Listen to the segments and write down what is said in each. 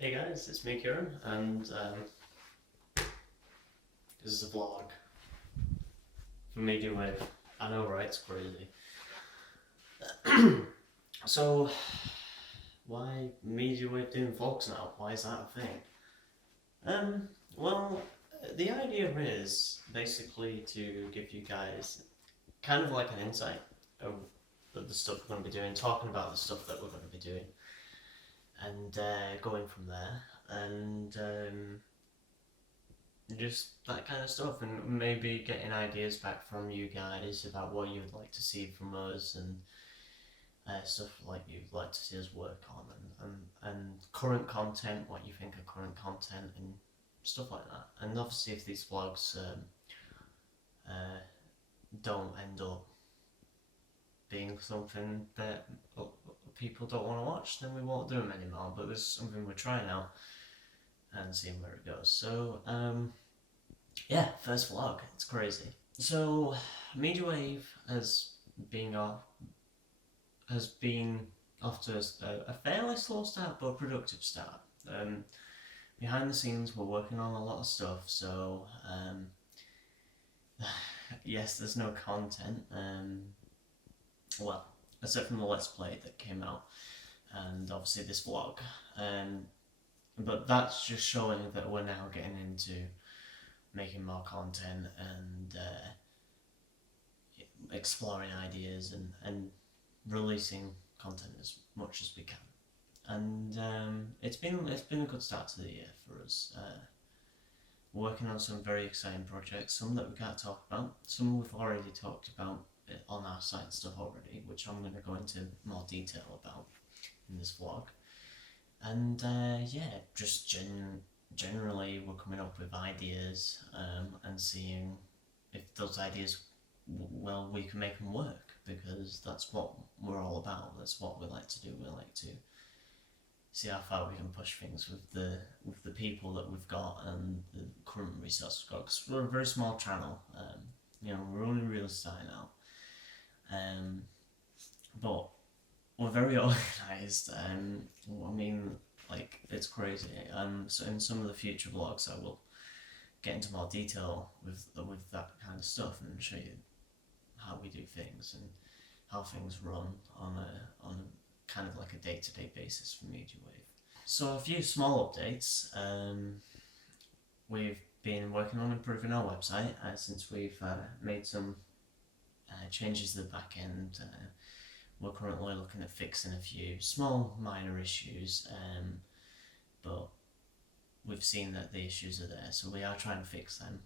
Hey guys, it's me Kieran, and this is a vlog for Medium Wave. I know, right? It's crazy. So, why Medium Wave doing vlogs now? Why is that a thing? Well, the idea is basically to give you guys kind of like an insight of the stuff we're going to be doing, talking about the stuff that we're going to be doing, and going from there, and just that kind of stuff, and maybe getting ideas back from you guys about what you'd like to see from us, and stuff like you'd like to see us work on, and current content, what you think of current content, and stuff like that. And obviously, if these vlogs don't end up being something that people don't want to watch, then we won't do them anymore. But there's something we're trying out and seeing where it goes. So, yeah, first vlog. It's crazy. So, Media Wave been off has been off to a fairly slow start, but a productive start. Behind the scenes, we're working on a lot of stuff. So, yes, there's no content. Well, except from the Let's Play that came out, and obviously this vlog. But that's just showing that we're now getting into making more content and exploring ideas and releasing content as much as we can. And it's been a good start to the year for us. Working on some very exciting projects, some that we can't talk about, some we've already talked about on our site and stuff already, which I'm going to go into more detail about in this vlog. And yeah, just generally we're coming up with ideas and seeing if those ideas, well, we can make them work, because that's what we're all about. That's what we like to do. We like to see how far we can push things with the people that we've got and the current resources we've got, because we're a very small channel. We're only really starting out, but we're very organised. I mean, like, it's crazy. So in some of the future vlogs, I will get into more detail with that kind of stuff and show you how we do things and how things run on a kind of like a day-to-day basis for Media Wave. So a few small updates. We've been working on improving our website since we've made some changes to the back end. We're currently looking at fixing a few small minor issues, but we've seen that the issues are there, so we are trying to fix them.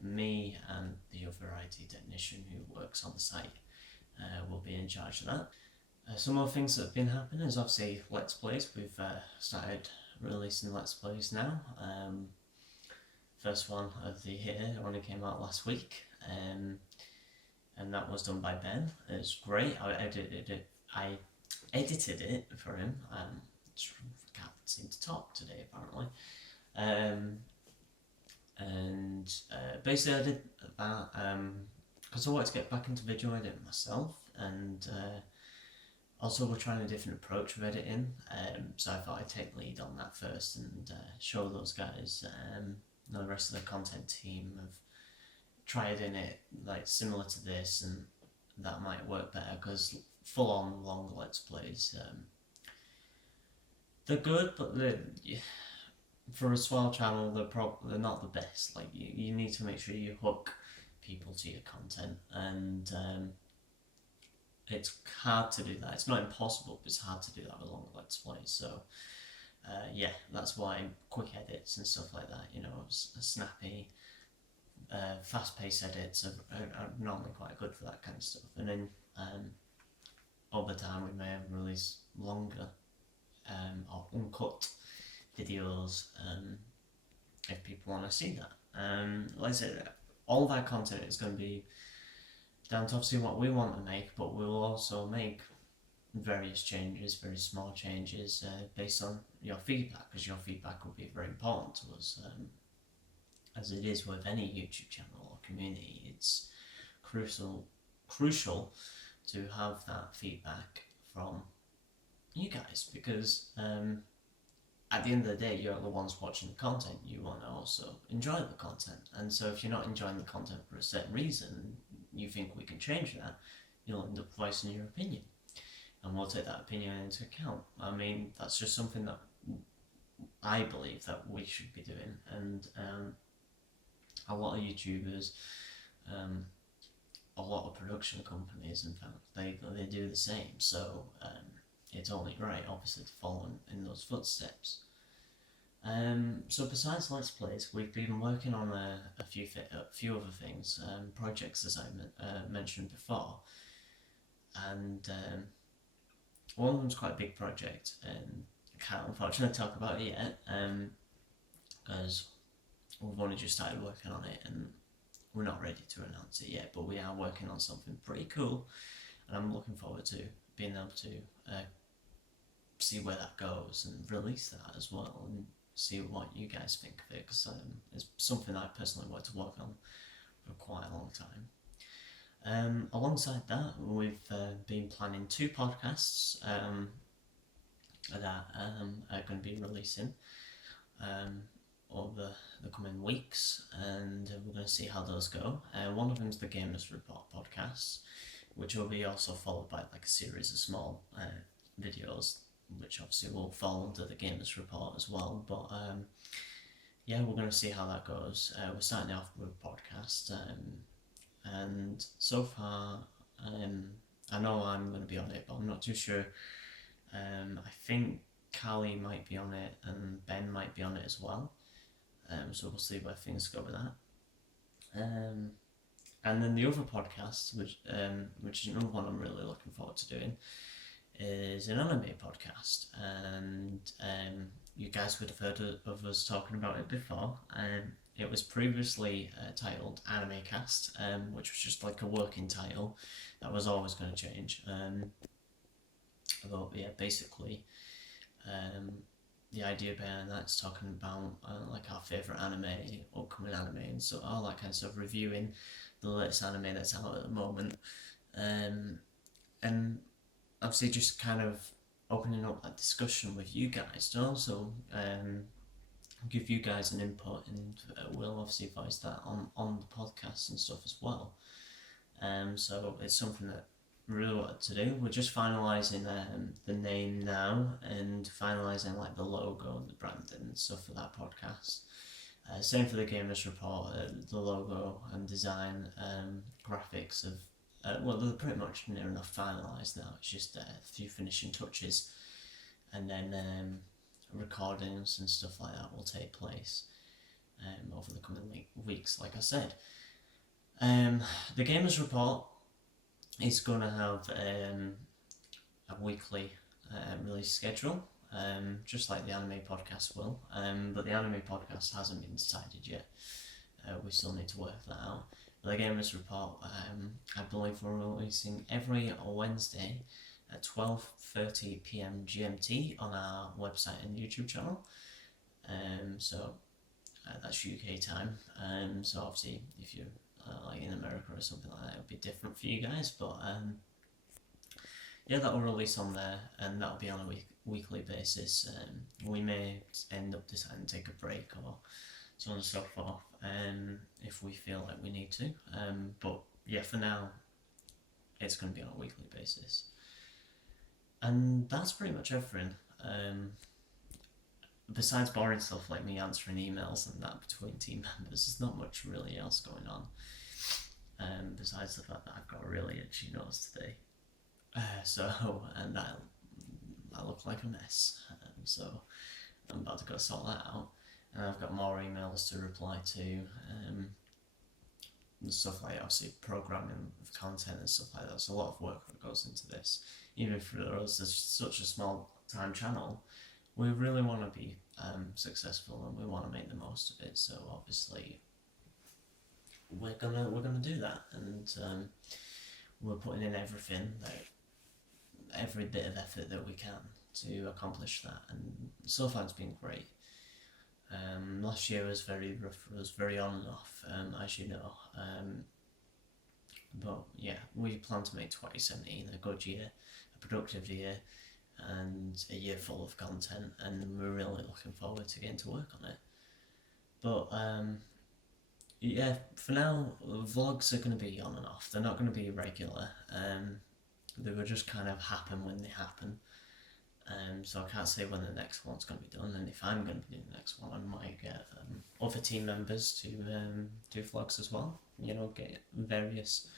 Me and the other IT technician who works on the site will be in charge of that. Some other things that have been happening is obviously Let's Plays. We've started releasing Let's Plays now. First one of the year only came out last week, and that was done by Ben. It's great. I edited it for him. I can't seem to talk today, apparently. Basically I did that because I wanted to get back into video editing myself, and also we're trying a different approach with editing, so I thought I'd take lead on that first and show those guys, the rest of the content team have tried in it like similar to this, and that might work better, because full on long Let's Plays, they're good, but for a small channel they're not the best. Like, you need to make sure you hook people to your content, and it's hard to do that. It's not impossible, but it's hard to do that with long Let's Plays. So yeah, that's why quick edits and stuff like that, snappy, fast-paced edits are normally quite good for that kind of stuff. And then over time we may have released longer or uncut videos if people want to see that. Like I said, all of our content is going to be down to obviously what we want to make, but we'll also make various changes, very small changes, based on your feedback, because your feedback will be very important to us. As it is with any YouTube channel or community, it's crucial to have that feedback from you guys, because at the end of the day, you're the ones watching the content. You want to also enjoy the content. And so if you're not enjoying the content for a certain reason, you think we can change that, you'll end up voicing your opinion. And we'll take that opinion into account. I mean, that's just something that I believe that we should be doing. And a lot of YouTubers, a lot of production companies, in fact, they do the same. So it's only right, obviously, to follow in those footsteps. So besides Let's Plays, we've been working on a few other things, projects as I mentioned before, and one of them's quite a big project, and I can't unfortunately talk about it yet, because we've only just started working on it, and we're not ready to announce it yet, but we are working on something pretty cool, and I'm looking forward to being able to see where that goes and release that as well, and see what you guys think of it, because it's something I personally want to work on for quite a long time. Alongside that, we've been planning 2 podcasts that are going to be releasing over the coming weeks, and we're going to see how those go. One of them is the Gamers Report podcast, which will be also followed by like a series of small videos, which obviously will fall under the Gamers Report as well. But yeah, we're going to see how that goes. We're starting off with a podcast, and so far, I know I'm going to be on it, but I'm not too sure. I think Callie might be on it, and Ben might be on it as well. So we'll see where things go with that. And then the other podcast, which is another one I'm really looking forward to doing, is an anime podcast. And you guys would have heard of us talking about it before. It was previously titled Anime Cast, which was just like a working title that was always going to change. But yeah, basically, the idea behind that is talking about like our favourite anime, upcoming anime, and so all that kind of stuff, reviewing the latest anime that's out at the moment, and obviously just kind of opening up that discussion with you guys to also give you guys an input, and we'll obviously voice that on the podcast and stuff as well. So it's something that really wanted to do. We're just finalising the name now, and finalising like the logo and the branding and stuff for that podcast. Same for the Gamers Report, the logo and design, graphics of well, they're pretty much near enough finalised now. It's just a few finishing touches, and then recordings and stuff like that will take place over the coming weeks. Like I said, the Gamers Report is going to have a weekly release schedule, just like the anime podcast will, but the anime podcast hasn't been decided yet. We still need to work that out. But the Gamers Report, I believe we're releasing every Wednesday at 12:30 PM GMT on our website and YouTube channel. So that's UK time. So obviously, if you're like in America or something like that, it'll be different for you guys. But yeah, that will release on there, and that'll be on a weekly basis. We may end up deciding to take a break or so on and so forth, if we feel like we need to. But yeah, for now, it's going to be on a weekly basis. And that's pretty much everything. Besides boring stuff like me answering emails and that between team members, there's not much really else going on. Besides the fact that I've got a really itchy nose today. And I look like a mess. So I'm about to go sort that out. And I've got more emails to reply to, and stuff like obviously programming of content and stuff like that. There's a lot of work that goes into this. Even for us as such a small time channel, we really want to be successful, and we want to make the most of it. So obviously, we're gonna do that, and we're putting in every bit of effort that we can to accomplish that. And so far, it's been great. Last year was very rough for us, very on and off, as you know. But yeah, we plan to make 2017 a good year, a productive year, and a year full of content, and we're really looking forward to getting to work on it. But yeah, for now, vlogs are going to be on and off. They're not going to be regular. They will just kind of happen when they happen. So I can't say when the next one's going to be done, and if I'm going to be doing the next one, I might get other team members to do vlogs as well. You know, get various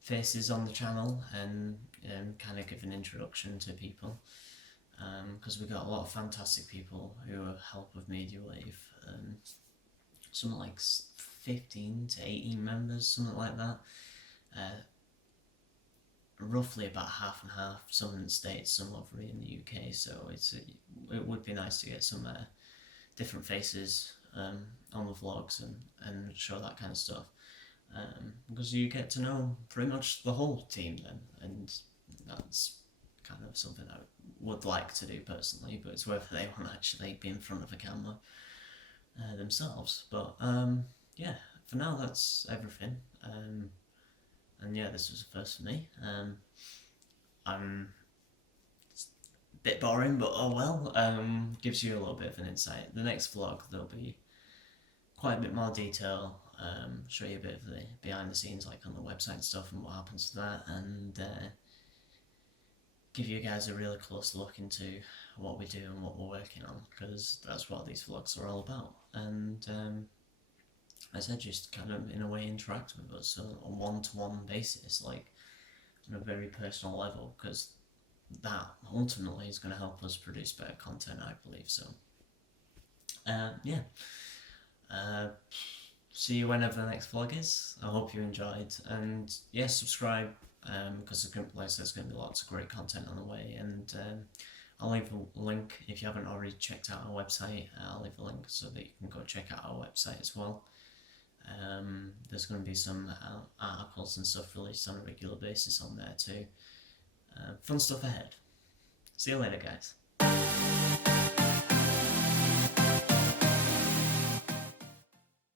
faces on the channel and kind of give an introduction to people. Because we've got a lot of fantastic people who help with Media Wave. Something like 15 to 18 members, something like that. Roughly about half and half, some in the States, some over in the UK, so it would be nice to get some different faces on the vlogs and show that kind of stuff, because you get to know pretty much the whole team then, and that's kind of something I would like to do personally, but it's whether they want to actually be in front of a camera themselves. But yeah, for now that's everything. And yeah, this was the first for me. I'm it's a bit boring, but oh well. Gives you a little bit of an insight. The next vlog there'll be quite a bit more detail. Show you a bit of the behind the scenes, like on the website and stuff, and what happens to that, and give you guys a really close look into what we do and what we're working on, because that's what these vlogs are all about. And I said, just kind of in a way interact with us on a one-to-one basis, like on a very personal level, because that ultimately is going to help us produce better content, I believe. So yeah, see you whenever the next vlog is. I hope you enjoyed, and yeah, subscribe, because there's going to be lots of great content on the way, and I'll leave a link if you haven't already checked out our website. I'll leave a link so that you can go check out our website as well. There's going to be some articles and stuff released on a regular basis on there too. Fun stuff ahead. See you later, guys.